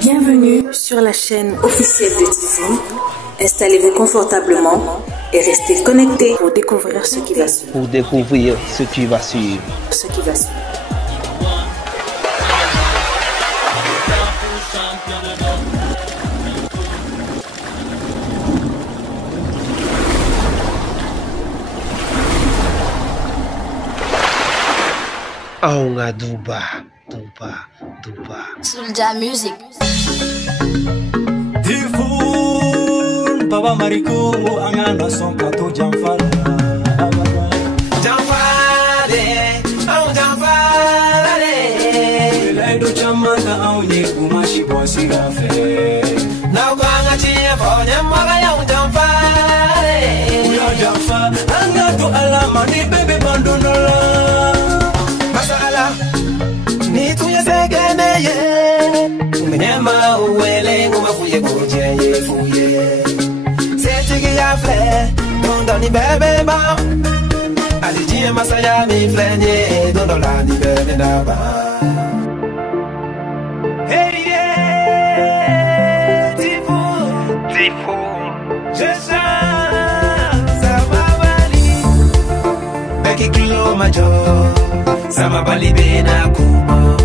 Bienvenue sur la chaîne officielle de Tifon. Installez-vous confortablement et restez connectés pour découvrir ce qui va suivre. Pour découvrir ce qui va suivre. Ce qui va suivre. On a Dou Ba. Sedian music. Tifon, Baba Mariko, Angana son kato jamfale. Jamfale, oh jamfale. Lendo chamanda au ye kumashi bosi gafe. Na kwanga chia fonya maga ya jamfale. Uya jamfa, anga to alama ni bebe bandonola. Masala. Ni tuya segene ye, umenyama uwele ngoma fuye goje ye fuye. Setigi ya fle, donda ni bebe ba. Alijie masaya mi flenye, dondola ni bebe na ba. Hey yeah, tifo, je chante, ça va bali. Beki kilo majo. Sama bali bena kuma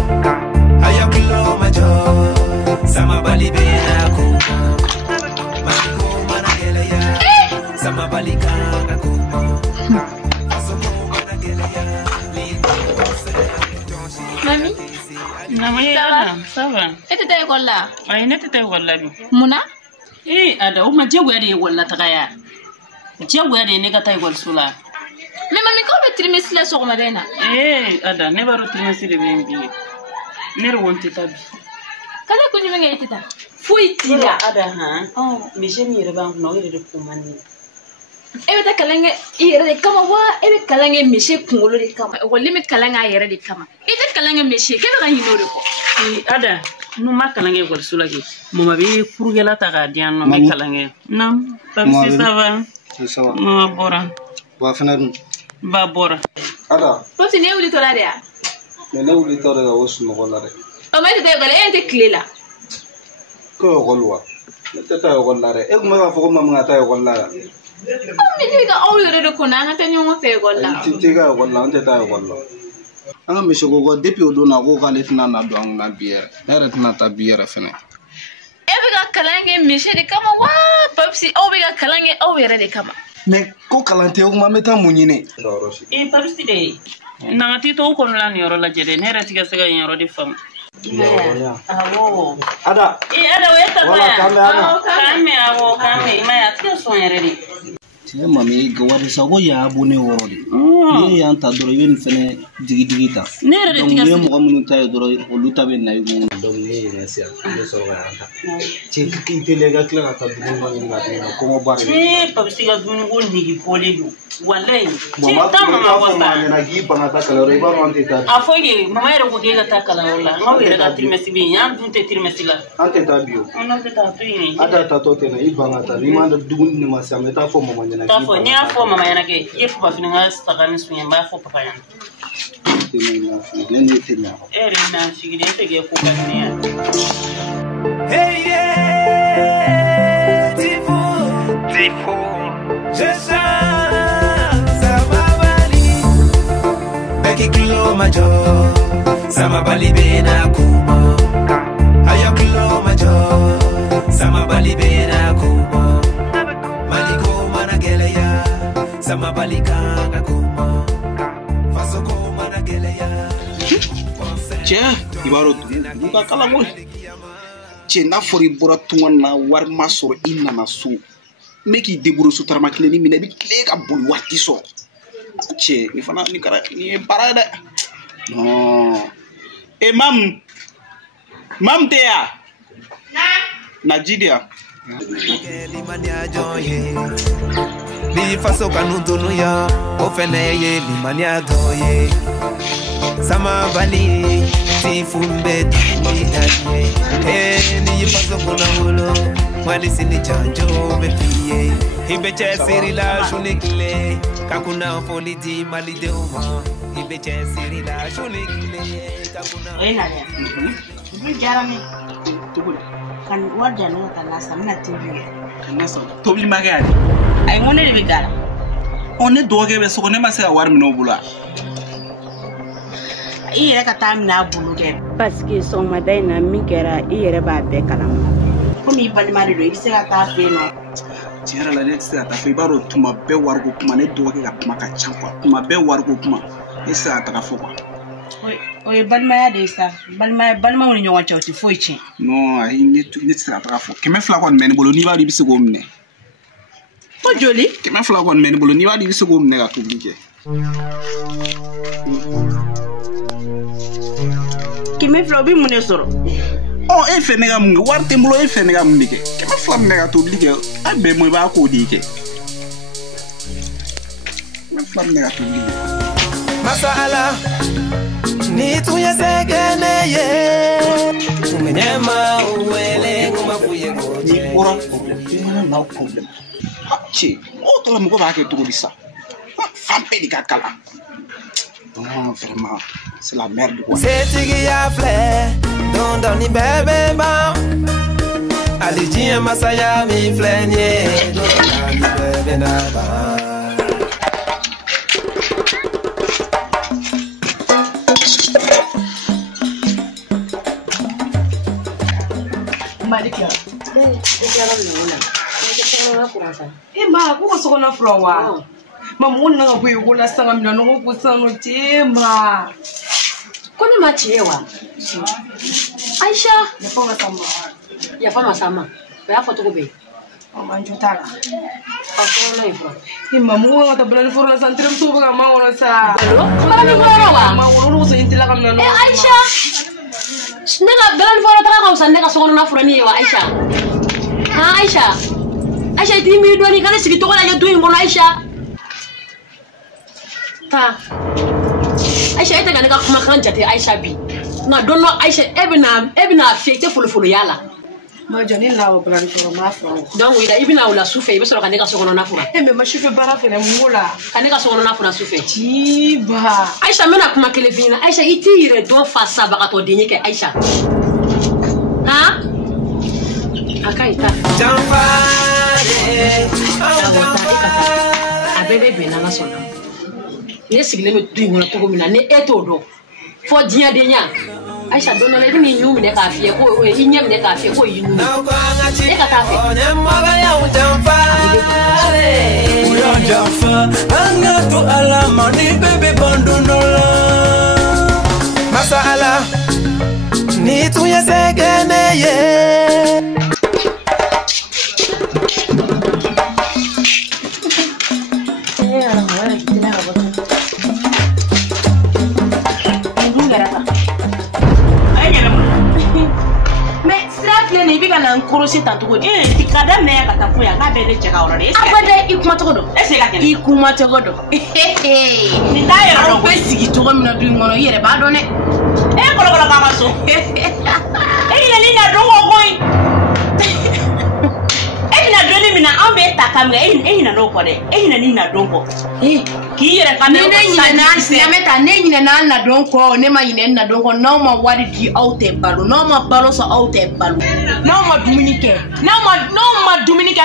ayaklo majo sama bali bena kuma mako managele ya sama bali kanga kuma asoko managele ya Mami, ça va. et tu t'es là? Ay nete tay walla bi. Muna? Ada uma jewere walla tagaya. Jewere ne ga tay wal sula. Mais mami, quand le trimestre là sur Madena? Ada ne baro trimestre de bimbi. Ne ronte tabi. Kala ko nyime ngey tita. Fuy tila. Ada ha. Oh, mi jeni reba no ire de kumani. Ebe ta kalanga ire de kama wa ebe kalanga mishe kungolo de kama. Wala limit kalanga ire de kama. Ite kalanga mishe ke ba hino de ko. Ada no makalange wal sula ki. Mama bi furugela ta ga dian no makalange. Nam, tam si ça va. Ça va. No bora. Wa fenadu. Ba bora. Ada. Poti ne wuli tola de ya. Ne wuli tola ga wasu no golla re. O mai te gole ente klela. Ko golwa. Ne ta golla re. E kuma ga fo ma mga ta golla ra. O mi ni ga o yore de kona na tanyo mo fe golla. Ti ga golla ante ta golla. Anga mi shogo go depuis o do na go gale tina na do ang na biere. Era tina ta biere fene. Ebe ga kalange mishe de kama wa papsi o be ga kalange o yore de kama. Mais ko kalante o ma meta munyine. Papsi de. Na ti to ko la ni oro la jede ne reti ga sega yoro di fam. Awo. Ada. Ada weta ba. Wala Kame awo kame ma ya ti so yere di. Tiens mami gawari sa go ya abone woro di. Ye ya anta doro yen fene digi ta. Ne reti ga ne mo gamu ta doro o luta be na yugo. Donc ni ne sia ne so ga anta. Ci ki tele ga kla ta dugu ngani ga ko mo ba. Papsi ga zuni go ni gi pole du. Wallahi. Mama ta mama wasa. Na gi bana ta kala re ba mon ta. Afoye mama ere go ge ga ta kala wala. Ngawe re ga trimesi bi ya dunte trimesi la. Ante ta bio. Ona te ta tu ni. Ada ta to te na ibanga ta. Ni ma dugu ni ma sa meta fo mama na gi. Ta fo ni afo mama yana ke. Ye fo ba fina ga sta ga ni sunya ba fo papa yana. Ere na shigide te ge ko ka ni ya. Hey yeah, tifo, je chante, ça va bali. Beki kilo majo, sama bali bena kuma. Aya kilo majo, sama bali bena kuma. Maliko managele ya, sama bali kanga kuma. Faso ko managele ya. Tiens, ibaro buka kala mo. Tiens, na fori bora tungan na war masoro inna na so. Meki deburu su tarma kleni mine bi kle ka bol wati so. Tiens, ni fana ni kara ni parada. No. Mam dia. Na jidia. Ni faso kanundunu ya ofene ye limania doye sama bali ti fumbe ni daye ni faso kuna holo wali sini chanjo befiye hibe che seri la junikle kakuna foli di mali de uma Oye Nadia. Jarami. Tugul. Kan warja no talasa mina tibli. Kanasa. Tobli magari. Ay ngone de bigara. On est doge be so ne ma se war mi no bula. Iyere ka tam na bulu ke. Parce que son madai na min kera iyere ba be kalama. Komi balima de do ibise ka ta fe no. Tiara la net se ata fe baro tuma be wargo kuma ne doge ga kuma ka chankwa. Tuma be wargo kuma. Esa ata ka foko. Oye balima ya de sa. Balima woni nyon chawti foichi. No, ai net se ata ka foko. Keme fla kon men bolo ni ba di bise go mne. O joli? Keme fla kon men bolo ni ba di bise go mne ga publique. Kime flobi mune soro. Oh, e fe nega munge warte mlo e fe nega munge. Keme flam nega to oblige. Abe mo ba ko dike. Me flam nega to oblige. Masala ni tu ya segene ye. Umenyama uwele ngoma fuye ngoje. Ora, no problem. Hachi, o to la mo ba ke to bisa. Fampe di kakala. Non, vraiment, c'est la merde quoi. C'est qui a flé, don ni bébé ba. Ali dia masaya mi flenye, don ni bébé na ba. Malikia. Ma, ko so na flowa. Mamu na ngwe go la sanga mina no go tsano tema. Koni machewa. Aisha, ya fama sama. Ya foto ko be. Mama njutala. Ako na ifo. Mamu wa ta blan for la santre so ba ma wona sa. Mara ni ngoro wa. Ma wona so intila kam na no. Aisha. Nega blan for ta ka usan nega so na fura ni wa Aisha. Ha Aisha. Aisha ti mi do ni kana sigi to la do ngono Aisha. Ha. Aisha ita ga nega kuma kan jate Aisha bi. Na don't know Aisha ebina fete fulu yala. Ma joni la o blan for ma fura. Donc ida ibina ula sufe ibe so ka nega so ngono na fura. Embe ma shufe bara fene mula. Ka nega so ngono na fura sufe. Tiba. Aisha mena kuma kelevina. Aisha iti ire do fasa baka to dinye ke Aisha. Ha? Akaita. Jamfare. Abebe bena na sona. Ne sigile me du ngona to mina ne eto do. Fo dia de nya. Aisha dona le ni nyu ne ka fie ko inyem ne ka fie ko yinu. E ka ta fie. Anga to ala mani bebe bandonola. Masala ni tu ya segene ye. Nkorosi tantugo tikada me ka tafu ya ka bele cheka orore Abade ikuma togodo. Ese ka kene Ikuma togodo. Ni dai ro ko sigi to mina du ngono yere ba do ne kolo ka maso ile ni na do ngoi na do ni mina ambe takamga na no ko de na ni na do ko ki yere ka ne na siameta ne nyine na do ko ne ma nyine na do ko no ma wadi di aute balo no ma balo so aute balo no ma duminike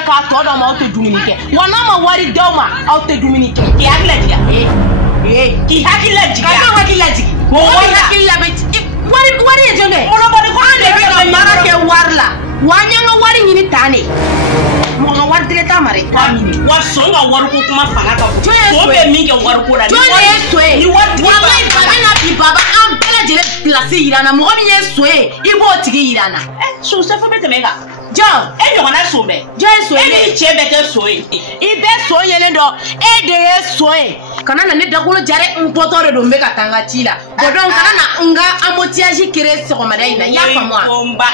ka to do ma aute duminike wana ma wadi do ma aute duminike ki hakila dia ki hakila dia ka hakila dia mo hakila be wari e jonge mo bari ko ande be mara ke warla wanya no wari nyini tane mo no war direta mare famille wa songa war ko kuma fanga ka ko be minge war ko da ni war wallahi bana bi baba am bela jere place irana mo mi yesoe ibo tigi irana so se fo bete mega John e yo na so be John so e chebe ke so e be so yele do e de so e kana na ne dakulo jare mpotore do mbeka tanga tila bodon kana na nga amotiaji kire so madai na ya famwa komba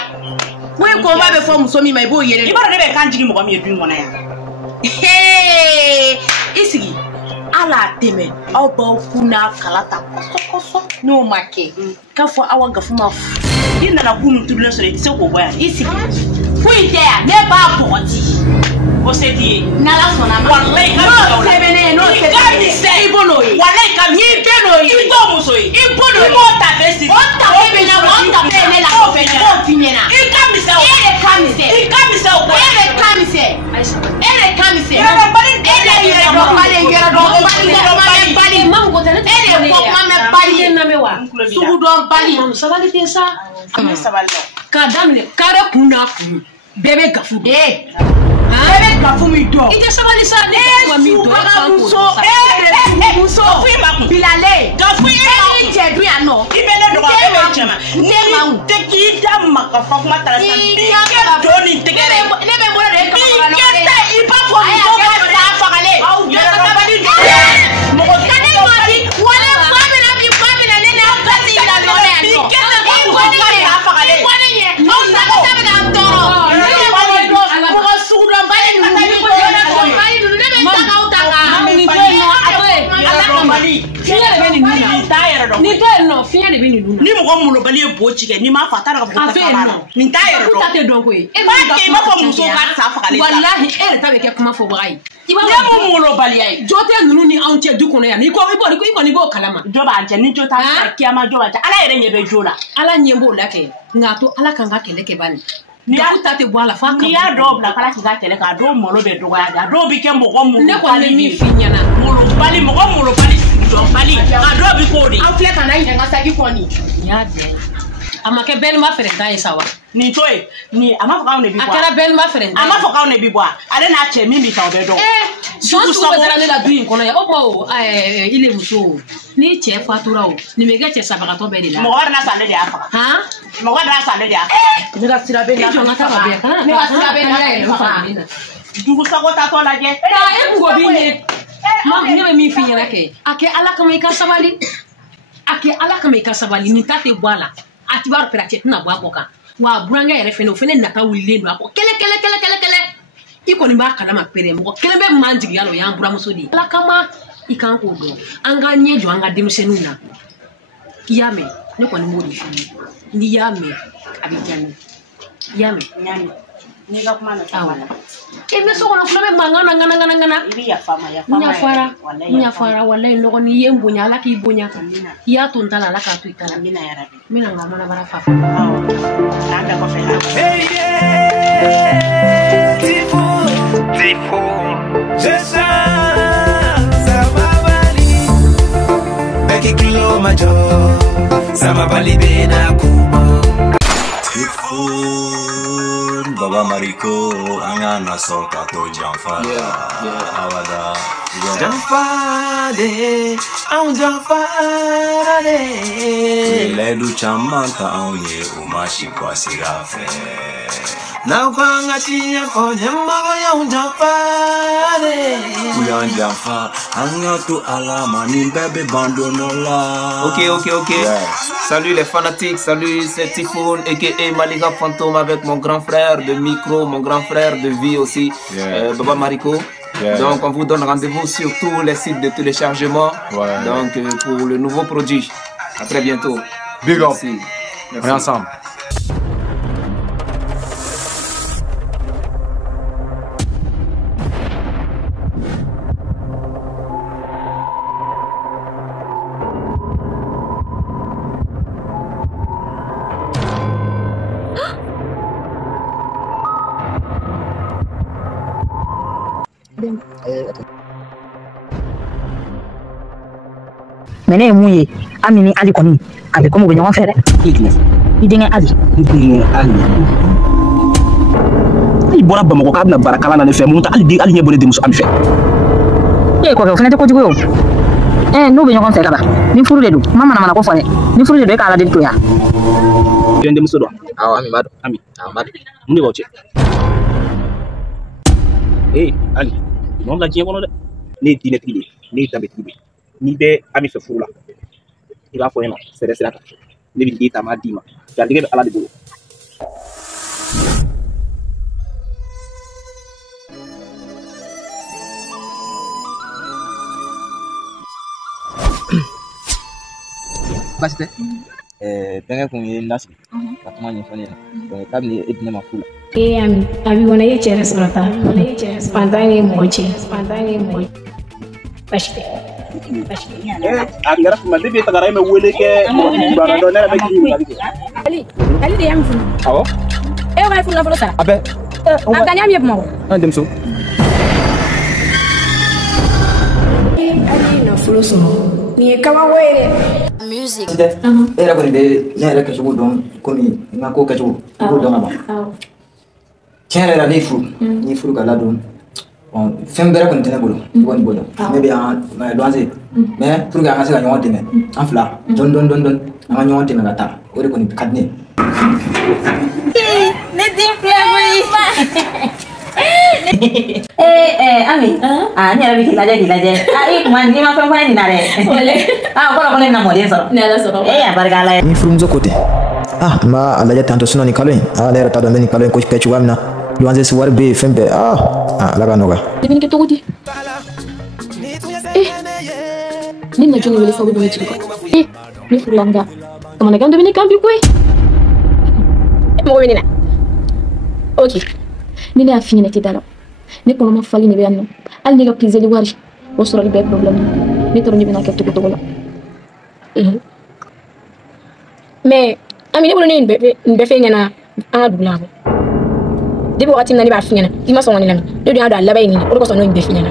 we komba be fo musomi mai bo yele ibara de be kanjigi mo mi edu ngona ya isigi ala teme au ba kuna kalata koso no make ka fo awa gafuma ina na kunu tubule so le tse ko boya isigi fu idea ne ba boti O se di. Nala sona ma. Wallahi ka no sebene no sebene. Ibono yi. Wallahi ka ni beno yi. Ibo muso yi. Ibono yi. Ibo ta besi. O ta be na o ta be ne la ko fe na. O finena. Ikamise o. Ere kamise. Ikamise o. Ere kamise. Ere kamise. Ere bali. Ere do bali. Ere do bali. Ere bali. Mango tele. Ere ko mame bali na me wa. Sugu do bali. Sabali te sa. Sabali. Kadamne kare kuna ku. Bebe gafu. Bebe gafu mi do. Ite sabali sa ne ko mi do. Muso. Muso. Bilale. Gafu e je du ya no. Ibele do ba chama. Ne te ki da maka fa kuma tara sa. Ke do ni te kere. Ne be bora de ka. Ke ta ipa fo mi do ka fa kale. Ye do bali. Mo ko kane mo di wala fa me na bi fa me na ne na ka ti da no ne no. Ke te ko ka fa kale. Ko ne ye. O sa ka me na toro. Mo su do bali ni ni ko bali du ne be ta ka utanga. Ni ko no atoe. Bali. Fiya de be ni nuna. Ni to no fiya de be ni nuna. Ni mo ko mulo bali e bo chike ni ma fa ta ka bo ta ka. Ni ta yero do. Ta te don ko e. Ba ke ma fo muso ka sa fa kale. Wallahi ere ta be ke kuma fo bagai. Ne mo mulo bali ai. Jote nunu ni anche du kono ya. Ni ko ni bo kalama. Joba anje ni jota kiyama joba anje. Ala yere nyebe jola. Ala nyembo lake. Ngato ala kanga kele ke bani. Ni afuta te boala fa ka. Ni ya do bla kala kiga tele ka do molo be do ya. Do bi ke mo ko mu. Ne ko le mi finyana. Mulo bali mo ko mulo bali. Do bali. Ka do bi ko di. Afle kana yin nga sagi ko ni. Ya de. Amake bel ma fere ta sawa. Ni toy ni ama fo ka ne bi bo. Akara bel ma fere. Ama fo ka ne bi bo. Ale na che mi ka obedo. So so dara le la duin kono ya. Opo ile muso. Ni che fatura o. Ni mega che sabaka to be de la. Mo war na sale de afa. Ha? Mo war na sale de afa. Ni ga sira be na. Ni ga sira be na. Dugu sago ta to la je. Ta e ngo bi ni. Ma ni me mi finyana ke. Ake ala kama ka sabali. Ake ala kama ka sabali ni tate boala. Atibar perate na bwa koka. Wa buranga yere fene ofene na ka wile ndo ako. Kele. Iko ni ba kala ma pere mo. Kele be manjigi yalo ya mbura musodi. Ala kama ikan ko do. Anga nyejo anga demisenu na. Yame ne ko ni modi fi. Ni yame abijani. Yame nyami. Ni ga kuma na tawana. Eme so kono fulabe ngana. Ibi ya fama. Nya fara wallahi no ni yembunya ala ki bunya. Ya tuntala ala ka tuitala. Amina ya rabbi. Mina ngamana bara fa. Anda ko fe ha. Hey, Tifo. Je sama bali. Beki kilo majo. Sama bali bena kuma. Baba Mariko, angana soka to Janfara. Awada. Janfade, au Janfade. Ledu chamanta aunye umashi kwa sirafe. Na kwanga tiya ko nyamago ya Janfade. Uyan Janfa, anga tu alama ni bebe bandonola. Ok. Yeah. Salut les fanatiques, salut c'est Typhoon aka Malika Fantôme avec mon grand frère de micro, mon grand frère de vie aussi, Baba Mariko. Yeah. Donc on vous donne rendez-vous sur tous les sites de téléchargement. Ouais. Donc pour le nouveau produit. À très bientôt. Big up. Merci. On est ensemble. Mais ne mun ye Ami ni Ali kɔni a bɛ komi u bɛ ɲɔgɔn fɛ dɛ. I denkɛ Ali. I bɔra Bamakɔ k'a bɛna baara kalan na ne fɛ mun ta Ali ɲɛ bɔ ne denmuso Ami fɛ. E kɔkɛ o fana tɛ kojugu ye o. N'u bɛ ɲɔgɔn fɛ kaban ni furu de don ma manamana ko fɔ dɛ ni furu de don e k'a ala deli to yan. I ye denmuso dɔn. Awɔ Ami b'a dɔn. Ami mun de b'aw cɛ. Ali ɲɔgɔn bila diɲɛ kɔnɔ dɛ ne ye diinɛtigi de ye ne ye danbetigi de ye n'i bɛ Ami fɛ furu la I b'a fɔ ɲɛna sɛbɛ sira kan ne bɛ den ta m'a d'i ma garijɛgɛ bɛ Ala de bolo. Baasi tɛ pengen kun ye nasi ka kuma ɲɛfɔ ne ɲɛna donc kabini e di ne ma fu la abi kɔnɔ ye cɛ sɔrɔ ta fantan ye mɔgɔ cɛ basi tɛ a kɛra kuma depuis e tagara e mɛ wele kɛ mɔgɔ banna dɔn ne yɛrɛ bɛ k'i ɲininkali kɛ ali de y'a min furu awɔ e ko ye furu nafolo sara a bɛ a ka ɲa min ye Bamakɔ an denmuso ali nafolo sɔrɔ nin ye kabako ye dɛ music e yɛrɛ kɔni bɛ ne yɛrɛ kɛcogo dɔn komi n ka ko kɛcogo i b'o dɔn ka ban tiɲɛ yɛrɛ la ne furu ni furu ka ladon fɛn bɛrɛ kɔni tɛ ne bolo i kɔni b'o dɔn ne bɛ yan luwanse mais pour que an ka se ka ɲɔgɔn dɛmɛ an fila dɔɔni an ka ɲɔgɔn dɛmɛ ka taa o de kɔni ka di ne ye ne den filɛ koyi Ami ne yɛrɛ bɛ k'i lajɛ i kuma n'i ma fɛn fɔ ne nin na dɛ kɔrɔ ko ne bɛna mɔden sɔrɔ ne ala sɔrɔ a barika ala ye ni furumuso ko tɛ n b'a lajɛ tantɔ sinɔn nin kalo in ne yɛrɛ t'a dɔn n bɛ nin kalo in kɛ cogoya min na luwanse si wari bɛ yen fɛn bɛɛ ala ka nɔgɔya debini kɛ cogo di ne na jɔn wele sabu dɔ bɛ jigin kɔ ne furula nga Bamanakan dɔ bɛ ne kan bi koyi mɔgɔ bɛ ne na ok ni ne y'a f'i ɲɛna i tɛ da la ne kɔnɔma fali ne bɛ yan nɔ hali ne ka pizeli wari o sɔrɔli bɛɛ problème ne tɔrɔ ne bɛna kɛ togo la mais Ami ne bolo ne nin bɛɛ fɛ ɲɛna an ka dugu la depuis wagati min na ne b'a f'i ɲɛna i ma sɔn ka ne lamɛn ne dun y'a dɔn a laban ye nin ye o de kosɔn n'o nin bɛɛ f'i ɲɛna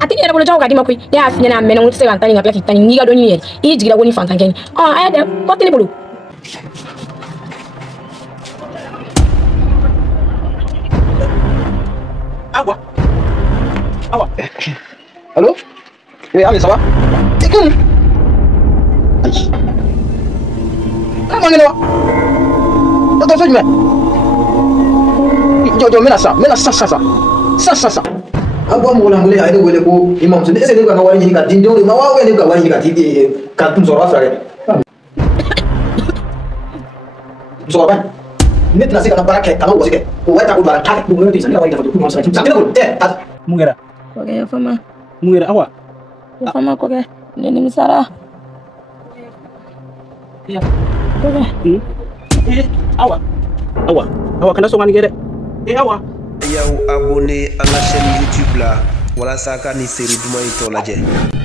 a tɛ ne yɛrɛ bolo jago ka di ma koyi ne y'a f'i ɲɛna a mɛnna n ko tɛ se ka n ta nin ka tila k'i ta nin n'i ka dɔnni yɛrɛ i y'i jigila ko ni fantan kɛ nin a y'a dɛ kɔ tɛ ne bolo Awa. Allô? Ami, ça va? C'est qui? Aïe. Comment est-ce que tu fais? Jojo, mets ça. Abu mo la ngule ayde wele ko imam so ese ne ko ngawari ni ka dindo ma wa we ne ka wari ni ka tidi ka tum so rafa re so ba net na se ka baraka ka wo se ke o wa ta ko baraka ko mo ti sa ne wa ta ko mo sa ti sa ne ko te ta mungera okay fama mungera awa fama ko ke ne ni sara ya awa kana so ngani gere awa Yow abonné à la chaîne YouTube là, voilà ça ka ni série duma yi to la je.